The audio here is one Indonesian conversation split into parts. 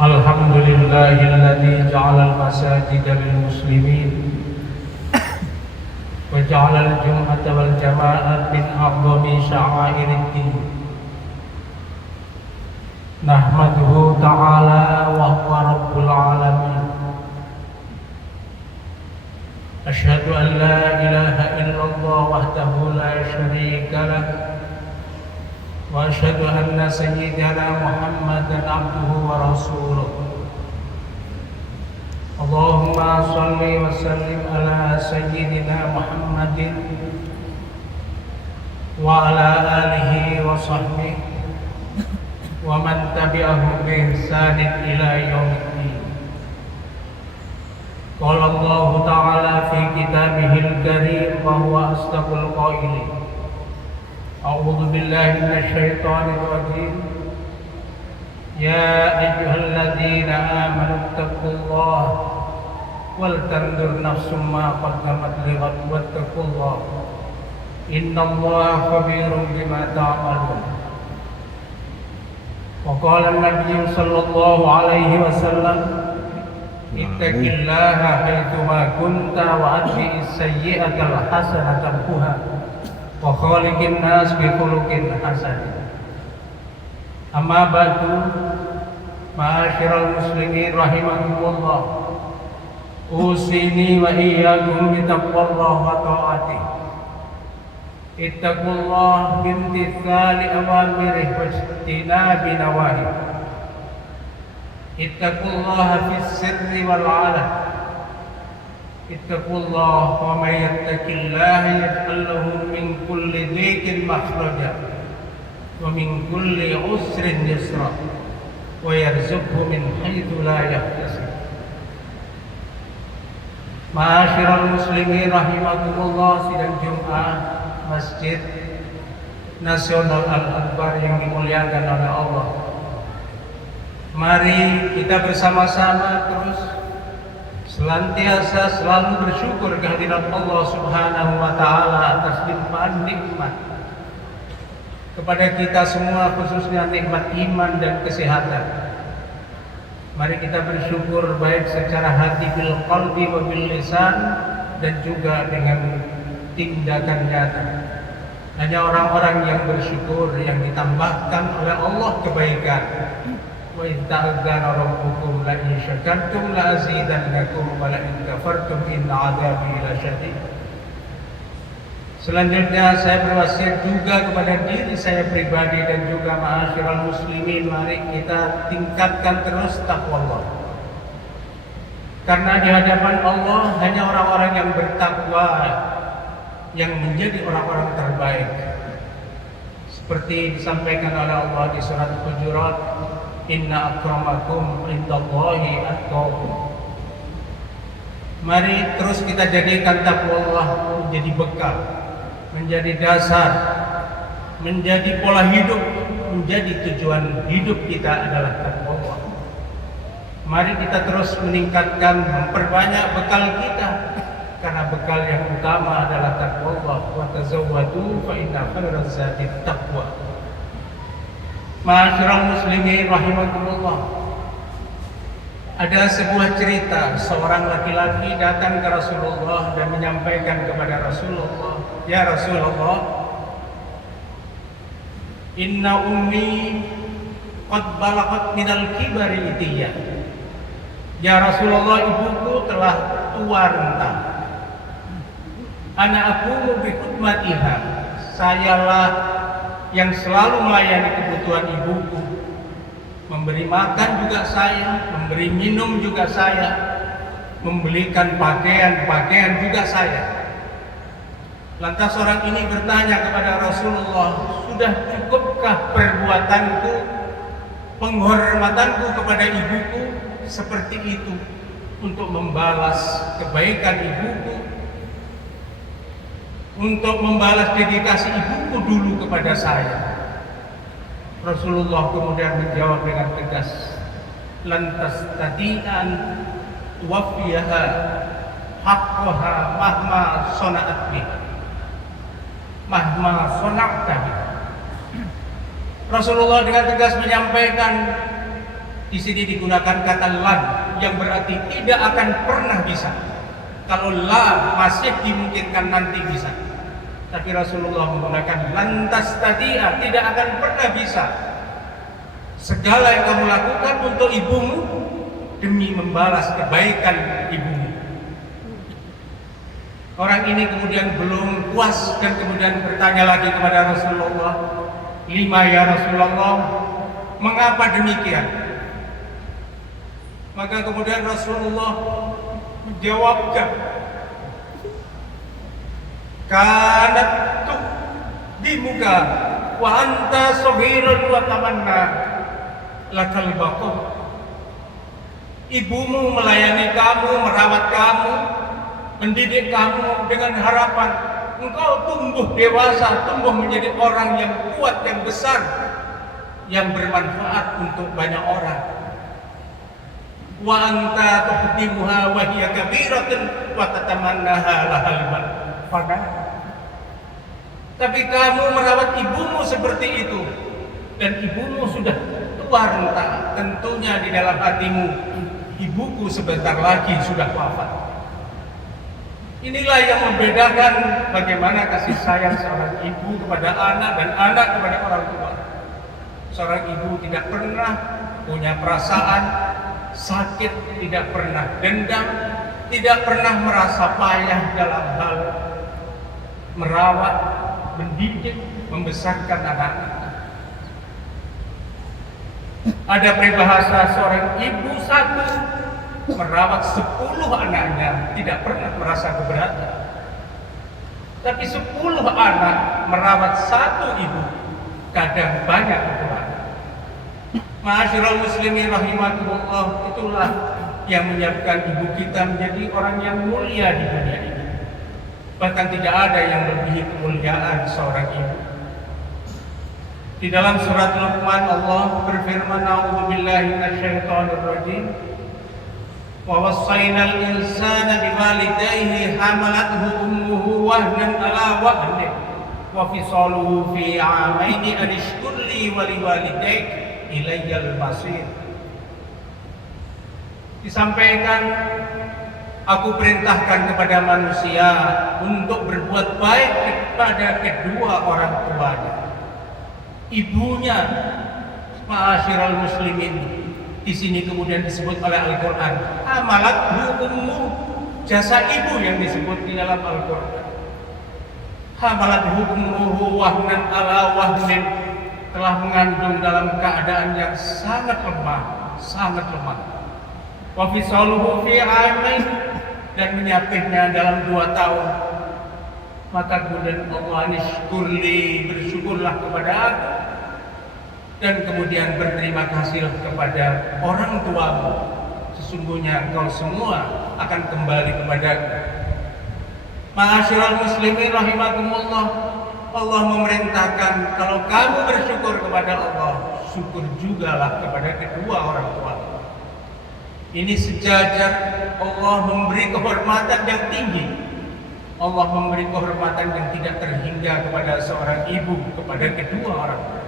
Alhamdulillahilladzi ja'alal masajida lil muslimin wa ja'alal jum'ata wal jama'at min a'zami sya'airid din. Nahmaduhu ta'ala wa huwa rabbul alamin. Asyhadu an la ilaha illallah wahdahu la syarika lah wa asyhadu anna sayyidana Muhammadan abduhu wa rasuluh. Allahumma shalli wa sallim ala sayyidina Muhammadin wa ala alihi wa sahbihi wa man tabi'ahum bi ihsanin ila yaumiddin. Qala Allah ta'ala fi kitabihil karim wa huwa asdaqul qailin. A'udzu billahi minasy syaithanir rajim. Ya ayyuhalladzina amanu taqullaha wal tanzur nafsum ma qaddamat lighad wattaqullaha innallaha khabirum bima ta'malun. Wa qala an-nabiy sallallahu alaihi wasallam ittaqillaha haitsuma kunta wa atbi'is sayyi'atal hasanata tamhuha wa khaliqin nas bi khuluqin hasan. Amma ba'du, ma'asyiral muslimin rahimakumullah, usini wa iyyakum bi taqwallah wa ta'atih. Ittaqullah bimtithali awamirih wa ijtinabi nawahih. Ittaqullaha fis sirri wal 'alan. Ittaqullah wa may yattaqillaha yaj'al lahu min kulli dhiqin makhraja wa min kulli 'usrin yusra wa yarzuqhu min haitsu la yahtasib. Ma'asyiral muslimin rahimakumullah, sidang Jumat Masjid Nasional Al-Akbar yang dimuliakan oleh Allah. Mari kita bersama-sama terus senantiasa selalu bersyukur kehadirat Allah Subhanahu wa taala atas limpahan nikmat kepada kita semua, khususnya nikmat iman dan kesehatan. Mari kita bersyukur baik secara hati bil qalbi wa bil lisan dan juga dengan tindakan nyata. Hanya orang-orang yang bersyukur yang ditambahkan oleh Allah kebaikan. Wa in ta'adzana rabbukum la in syakartum la azidannakum wa la in kafartum inna 'adzabi lasyadid. Selanjutnya saya berwasiat juga kepada diri saya pribadi dan juga ma'asyiral muslimin, mari kita tingkatkan terus takwa Allah. Karena di hadapan Allah hanya orang-orang yang bertakwa yang menjadi orang-orang terbaik. Seperti disampaikan oleh Allah di surat Hujurat, inna akramakum indallahi atqakum. Mari terus kita jadikan takwa Allah menjadi bekal, menjadi dasar, menjadi pola hidup, menjadi tujuan hidup kita adalah takwa Allah. Mari kita terus meningkatkan, memperbanyak bekal kita, karena bekal yang utama adalah takwa Allah. Wa tazawwadu fa inna khairaz zadi taqwa. Ma'asyiral muslimin rahimakumullah, ada sebuah cerita, seorang laki-laki datang ke Rasulullah dan menyampaikan kepada Rasulullah, ya Rasulullah, inna ummi qad balaghat minal kibari itiyah. Ya Rasulullah, ibuku telah tua renta. Ana aqumu bi khidmatiha. Sayalah yang selalu melayani kebutuhan ibuku. Memberi makan juga saya, memberi minum juga saya, membelikan pakaian juga saya. Lantas orang ini bertanya kepada Rasulullah, sudah cukupkah perbuatanku, penghormatanku kepada ibuku seperti itu untuk membalas kebaikan ibuku, untuk membalas dedikasi ibuku dulu kepada saya? Rasulullah kemudian menjawab dengan tegas, lantas tadian tuwafiyaha haqqaha mahma sona'at bih, mahma sona'ta bih. Rasulullah dengan tegas menyampaikan, Di sini digunakan kata lan yang berarti tidak akan pernah bisa. Kalau la masih dimungkinkan nanti bisa. Tapi Rasulullah menggunakan lantas tadi'a, tidak akan pernah bisa. Segala yang kamu lakukan untuk ibumu demi membalas kebaikan ibumu. Orang ini kemudian belum puas dan kemudian bertanya lagi kepada Rasulullah, "Lima ya Rasulullah, mengapa demikian?" Maka kemudian Rasulullah menjawabkan, "Kanat tuh di muka wa anta saghirun wa tamanna lakal baqah." Ibumu melayani kamu, merawat kamu, mendidik kamu dengan harapan engkau tumbuh dewasa, tumbuh menjadi orang yang kuat, yang besar, yang bermanfaat untuk banyak orang. Wa anta tuhdimuha wa hiya kabiratun wa tatamannaha lahal fana. Tapi kamu merawat ibumu seperti itu dan ibumu sudah tua renta, tentunya di dalam hatimu ibuku sebentar lagi sudah wafat. Inilah yang membedakan bagaimana kasih sayang seorang ibu kepada anak dan anak kepada orang tua. Seorang ibu tidak pernah punya perasaan sakit, tidak pernah dendam, tidak pernah merasa payah dalam hal merawat, mendidik, membesarkan anak-anak. Ada peribahasa seorang ibu satu merawat 10 anaknya tidak pernah merasa keberatan. Tapi 10 anak merawat satu ibu kadang banyak keberatan. Ma'asyiral muslimin rahimakumullah, itulah yang menyiapkan ibu kita menjadi orang yang mulia di dunia ini. Bahkan tidak ada yang melebihi kemuliaan seorang ibu. Di dalam surat Luqman Allah berfirman, "A'udzubillahi minasyaitonir rajim. Wa wassaynal insana biwalidayhi hamalathu ummuhu wahnan ala wahnin wa fisaluhu fi 'amaini an ishkur li wa liwalidayk ilayyal masir." Disampaikan, aku perintahkan kepada manusia untuk berbuat baik kepada kedua orang tuanya. Ibunya, ma'asyiral muslimin, di sini kemudian disebut oleh Al-Qur'an, hamalat ummu, jasa ibu yang disebut di dalam Al-Qur'an. Hamalat ummuhu wahnan ala wahnin, telah mengandung dalam keadaan yang sangat lemah, sangat lemah. Wa fisaluhu fi 'amain, dan menyapihnya dalam 2 tahun. Maka kemudian Allah nishkurli, bersyukurlah kepada aku, dan kemudian berterima kasih kepada orang tuamu. Sesungguhnya engkau semua akan kembali kepadaku. Ma'asyiral muslimin rahimakumullah, Allah memerintahkan kalau kamu bersyukur kepada Allah, syukur jugalah kepada kedua orang tua. Ini sejajar. Allah memberi kehormatan yang tinggi. Allah memberi kehormatan yang tidak terhingga kepada seorang ibu, kepada kedua orang tua.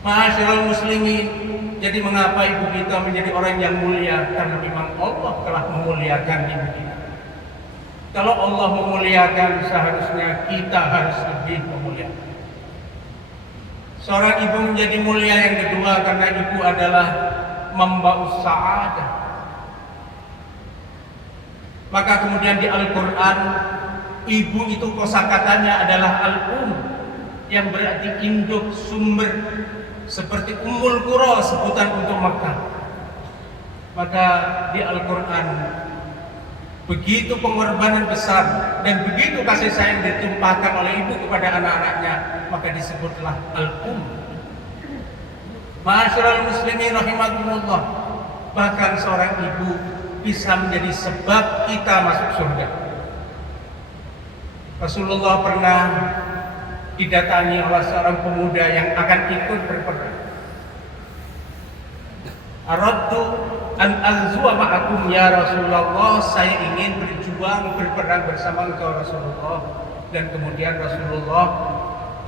Ma'asyiral muslimin, jadi mengapa ibu kita menjadi orang yang mulia? Karena memang Allah telah memuliakan ibu kita. Kalau Allah memuliakan, seharusnya kita harus lebih memuliakan. Seorang ibu menjadi mulia yang kedua karena ibu adalah membawa sa'adah. Maka kemudian di Al-Quran, ibu itu kosakatanya adalah al-um, yang berarti induk, sumber, seperti Ummul Qura, sebutan untuk Makkah. Maka di Al-Quran begitu pengorbanan besar dan begitu kasih sayang ditumpahkan oleh ibu kepada anak-anaknya, maka disebutlah al-um. Ma'asyiral muslimin rahimakumullah, bahkan seorang ibu bisa menjadi sebab kita masuk surga. Rasulullah pernah didatangi oleh seorang pemuda yang akan ikut berperang. Aradtu an alzuwa ma'akum ya Rasulullah, saya ingin berjuang berperang bersama engkau Rasulullah. Dan kemudian Rasulullah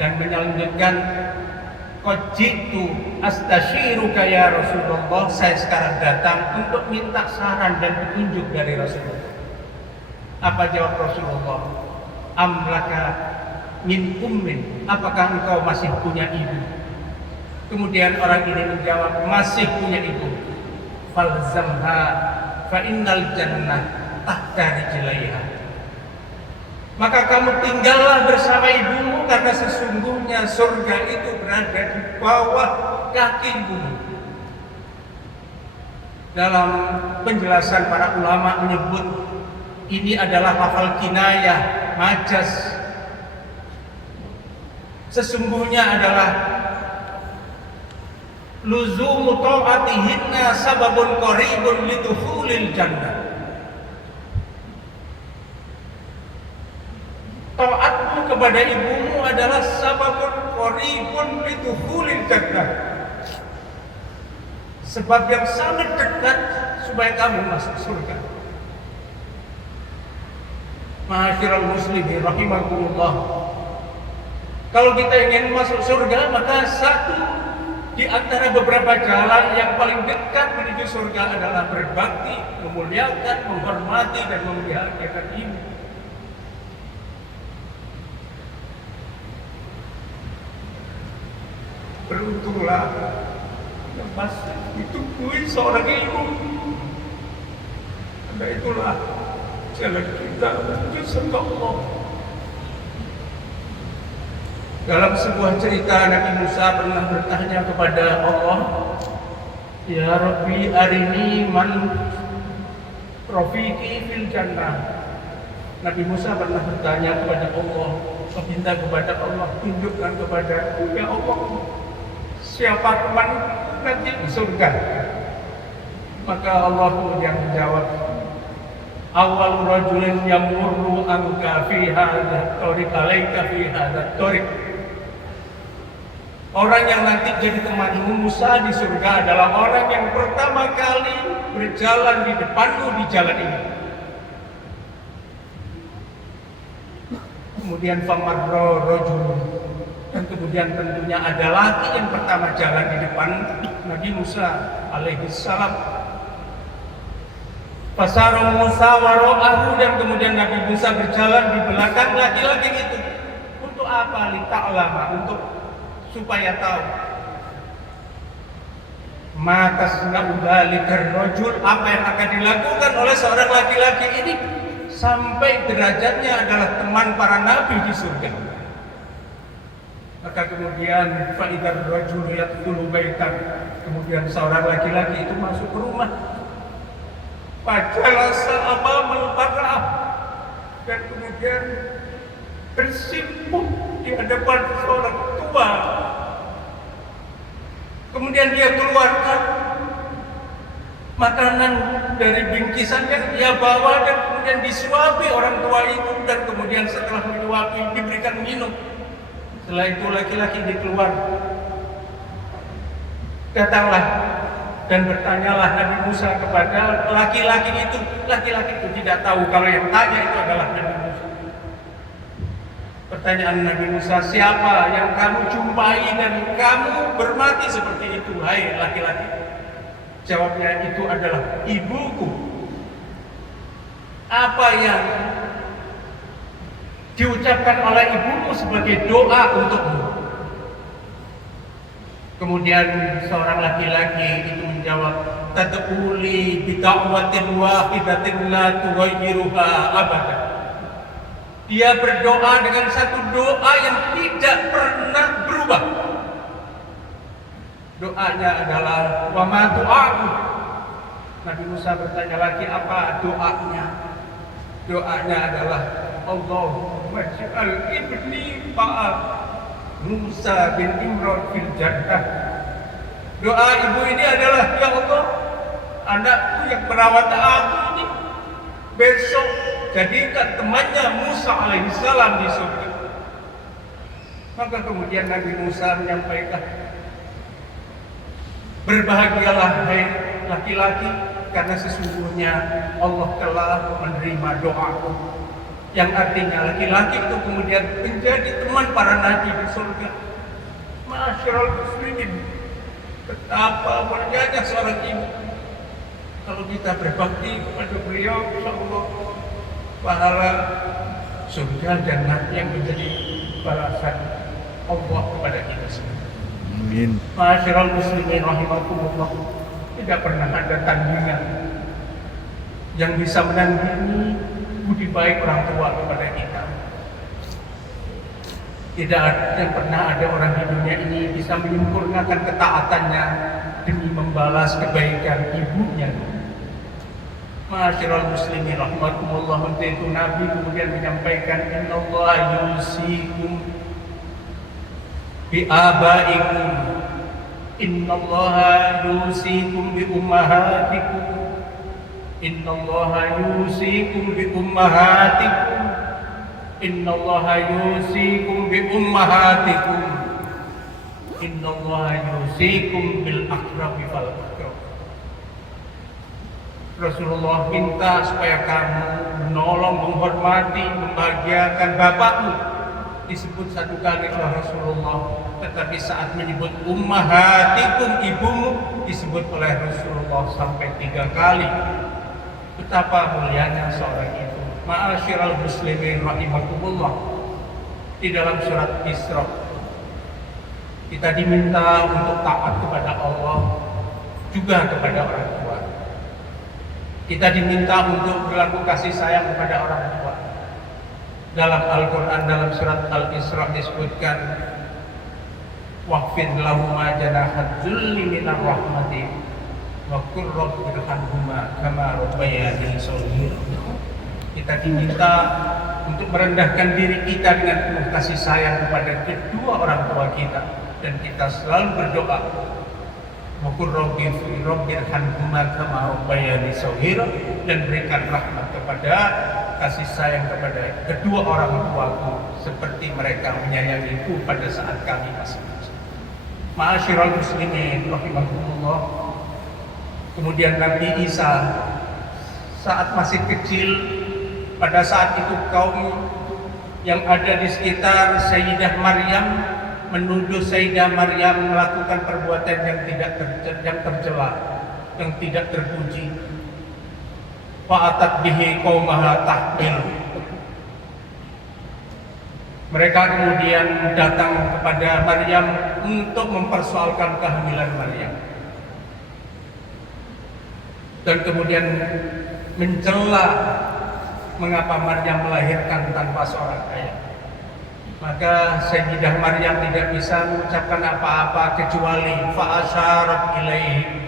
dan melanjutkan, qad ji'tu astasyiruka ya Rasulullah, saya sekarang datang untuk minta saran dan petunjuk dari Rasulullah. Apa jawab Rasulullah? Amlaka min ummin, apakah engkau masih punya ibu? Kemudian orang ini menjawab, masih punya ibu. Falzamha fa innal jannah tahta rijlaiha, maka kamu tinggallah bersama ibumu karena sesungguhnya surga itu berada di bawah kaki ibumu. Dalam penjelasan para ulama menyebut ini adalah lafal kinayah, majaz. Sesungguhnya adalah luzumu ta'atihinna sababun qaribun lidukhulil jannah. Taatmu kepada ibumu adalah sababun qaribun lidukhulil jannah, sebab yang sangat dekat supaya kamu masuk surga. Ma'asyiral muslimin rahimakumullah. Kalau kita ingin masuk surga, maka satu di antara beberapa jalan yang paling dekat menuju surga adalah berbakti, memuliakan, menghormati dan memuliakan ibu. Beruntunglah yang masih ditunggui seorang ibu. Karena itulah jalan kita menuju surga Allah. Dalam sebuah cerita, Nabi Musa pernah bertanya kepada Allah, Ya Rabbi arini man rafiqi fil jannah. Nabi Musa pernah bertanya kepada Allah, meminta kepada Allah, tunjukkan kepadaku ya Allah, siapa teman nanti di surga. Maka Allah kemudian menjawab, awal rajulin yamurru anka fi hadha tariq alaika fi hadha tariq. Orang yang nanti jadi temanmu Musa di surga adalah orang yang pertama kali berjalan di depanmu di jalan ini. Kemudian famarra rajul, dan kemudian tentunya ada laki yang pertama jalan di depan Nabi Musa alaihi salam. Fasara Musa wara'ahu, dan kemudian Nabi Musa berjalan di belakang laki-laki itu. Untuk apa? Lita'lama, untuk supaya tahu. Matasna'u dzalikar rajul, apa yang akan dilakukan oleh seorang laki-laki ini sampai derajatnya adalah teman para nabi di surga. Maka kemudian fa'idar rajul yadkhulu baitan, kemudian seorang laki-laki itu masuk ke rumah. Fajalasa amamal mar'ah, dan kemudian bersimpuh di hadapan seorang tua. Kemudian dia keluarkan makanan dari bingkisan yang dia bawa dan kemudian disuapi orang tua itu, dan kemudian setelah menyuapi diberikan minum. Setelah itu laki-laki dikeluar. Datanglah dan bertanyalah Nabi Musa kepada laki-laki itu. Laki-laki itu tidak tahu kalau yang tanya itu adalah Nabi Musa. Pertanyaan Nabi Musa, siapa yang kamu jumpai dan kamu bermati seperti itu, hai laki-laki? Jawabnya, itu adalah ibuku. Apa yang diucapkan oleh ibumu sebagai doa untukmu? Kemudian seorang laki-laki itu menjawab, tad'uli bi da'watin wahidatin la tughayyiruha abadan. Dia berdoa dengan satu doa yang tidak pernah berubah. Doanya adalah wa ma du'a'u. Nabi Musa bertanya lagi, apa doanya? Doanya adalah Allahumma ij'al ibni Pak Musa bin Imran fil jannah. Doa ibu ini adalah, ya Allah, anakku yang merawat aku ini besok jadikan temannya Musa alaihissalam di surga. Maka kemudian Nabi Musa menyampaikan, berbahagialah hai laki-laki, karena sesungguhnya Allah telah menerima doaku. Yang artinya laki-laki itu kemudian menjadi teman para nabi di surga. Ma'asyiral muslimin, betapa mulianya seorang ibu. Kalau kita berbakti kepada beliau, insyaallah pahala surga jannah yang menjadi balasan Allah kepada kita semua. Amin. Ma'asyiral muslimin rahimakumullah, tidak pernah ada tandingan yang bisa menandingi budi baik orang tua kepada kita. Tidak pernah ada orang di dunia ini bisa menyempurnakan ketaatannya demi membalas kebaikan ibunya. Ma'asyiral muslimin rahimakumullah, untuk itu Nabi kemudian menyampaikan, innallaha yusikum bi abaikum, innallaha yusikum bi ummahatikum, innallaha yusikum bi ummahatikum, innallaha yusikum bi ummahatikum, innallaha yusikum bil aqrabi fal aqrab. Rasulullah minta supaya kamu menolong, menghormati, membahagiakan bapakmu. Disebut satu kali oleh Rasulullah, tetapi saat menyebut ummahatikum, ibumu, disebut oleh Rasulullah sampai 3 kali. Betapa mulianya seorang ibu. Ma'asyiral muslimin rahimakumullah, di dalam surat Isra kita diminta untuk taat kepada Allah, juga kepada orang tua. Kita diminta untuk berlaku kasih sayang kepada orang tua. Dalam Al-Quran, dalam surat Al-Isra disebutkan, waqfid lahuma janaha dzulli minar rahmati wa qur rabbi irhamhuma kama rabbayani shaghira. Kita diminta untuk merendahkan diri kita dengan penuh kasih sayang kepada kedua orang tua kita, dan kita selalu berdoa, wa qur rabbi irhamhuma kama rabbayani shaghira, dan berikan rahmat kepada, kasih sayang kepada kedua orang tuaku seperti mereka menyayangiku pada saat kami masih kecil. Ma'asyiral muslimin rahimakumullah. Kemudian Nabi Isa saat masih kecil, pada saat itu kaum yang ada di sekitar Sayyidah Maryam menuduh Sayyidah Maryam melakukan perbuatan yang tercela, yang tidak terpuji. Fa'atat bihi qaumaha tahmil. Mereka kemudian datang kepada Maryam untuk mempersoalkan kehamilan Maryam, dan kemudian mencela mengapa Maryam melahirkan tanpa seorang ayah. Maka Sayyidah Maryam tidak bisa mengucapkan apa-apa kecuali fa'asyarat ilaih.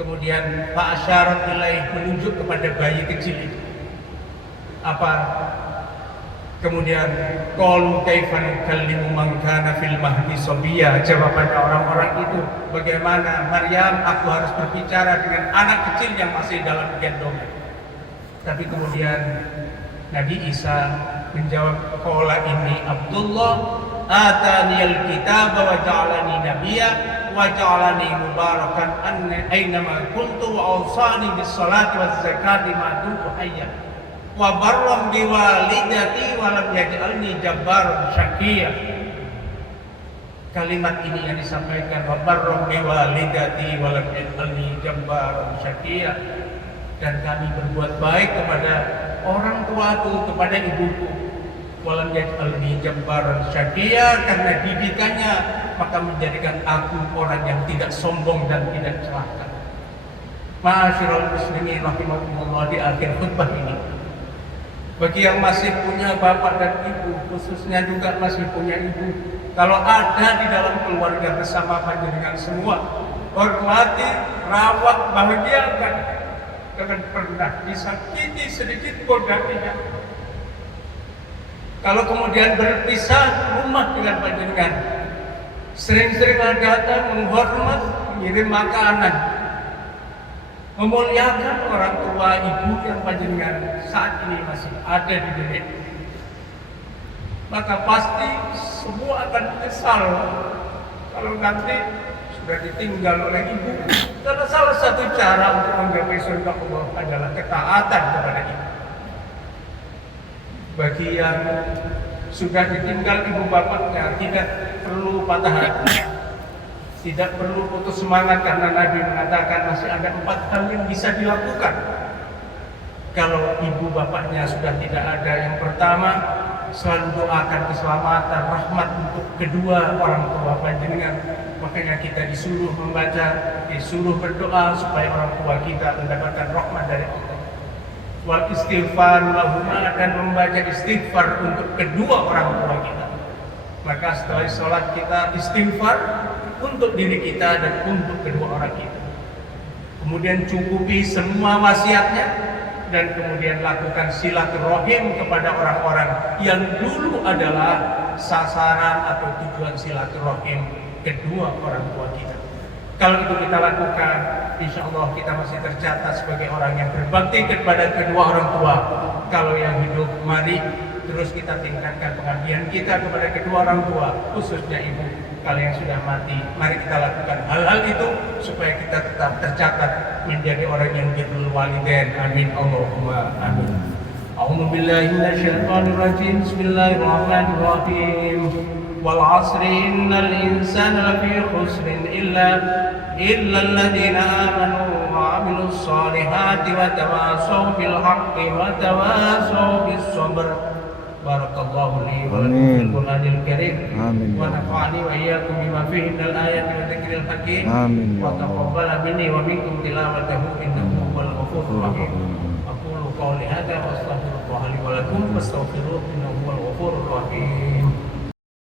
Kemudian fa'asyarat ilaih, menunjuk kepada bayi kecil itu. Apa? Kemudian qalu kaifa nukallimu man kana fil mahdi sabiyya. Jawabannya orang-orang itu, bagaimana Maryam, aku harus berbicara dengan anak kecil yang masih dalam gendongan. Tapi kemudian Nabi Isa menjawab, qala inni Abdullah ataniyal kitaba wa ja'alani nabiyya wa ja'alani mubarakan aina kuntu wa awsani bis salati waz zakati ma dumtu hayya wa barram bi walidati wa lam yaj'alni jabbaran syaqiyya. Kalimat ini yang disampaikan, wa barram bi walidati wa lam yaj'alni jabbaran syaqiyya, dan kami berbuat baik kepada orang tuaku, kepada ibuku, walam yaj'alni jabbaran syaqiyya, karena didikannya maka menjadikan aku orang yang tidak sombong dan tidak celaka. Ma'asyiral muslimin rahimakumullah, di akhir khutbah ini, bagi yang masih punya bapak dan ibu, khususnya juga masih punya ibu, kalau ada di dalam keluarga bersama panjenengan semua, hormati, rawat, bahagiakan, jangan pernah disakiti sedikit pun hatinya. Kalau kemudian berpisah rumah dengan panjenengan, sering-sering datang, menghormat, mengirim makanan, memuliakan orang tua ibu yang panjenengan saat ini masih ada di dunia, maka pasti semua akan menyesal kalau nanti sudah ditinggal oleh ibu. Karena salah satu cara untuk menggapai surga Allah adalah ketaatan kepada ibu. Bagi yang sudah ditinggal ibu bapaknya, tidak perlu patah hati. Tidak perlu putus semangat karena Nabi mengatakan masih ada 4 hal yang bisa dilakukan kalau ibu bapaknya sudah tidak ada. Yang pertama, selalu doakan keselamatan, rahmat untuk kedua orang tua panjenengan. Makanya kita disuruh membaca, disuruh berdoa supaya orang tua kita mendapatkan rahmat dari Allah. Wal istighfar lahuma, dan membaca istighfar untuk kedua orang tua kita. Maka setelah sholat kita istighfar untuk diri kita dan untuk kedua orang kita. Kemudian cukupi semua wasiatnya, dan kemudian lakukan silaturahim kepada orang-orang yang dulu adalah sasaran atau tujuan silaturahim kedua orang tua kita. Kalau itu kita lakukan, insya Allah kita masih tercatat sebagai orang yang berbakti kepada kedua orang tua. Kalau yang hidup, mari terus kita tingkatkan pengabdian kita kepada kedua orang tua, khususnya ibu. Kalau yang sudah mati, mari kita lakukan hal-hal itu supaya kita tetap tercatat menjadi orang yang birrul walidain. Amin Allahumma amin. A'udzu billahi minasyaitonir rajim. Bismillahirrahmanirrahim. Wal 'asri innal insana lafi khusrin illa alladziina aamanu wa 'amilus shalihati wa tawassaw bil haqqi wa tawassaw bis sabr. Barakallahu li wa lakum fil Qur'anil Karim. Wa nafa'ani wa iyyakum bima fihi minal ayati wa dzikril hakim. Wa taqabbala minni wa minkum tilawatahu innahu huwal ghafurur rahim. Aqulu qawli hadza wa astaghfirullah li wa lakum fastaghfiruhu innahu huwal ghafurur rahim.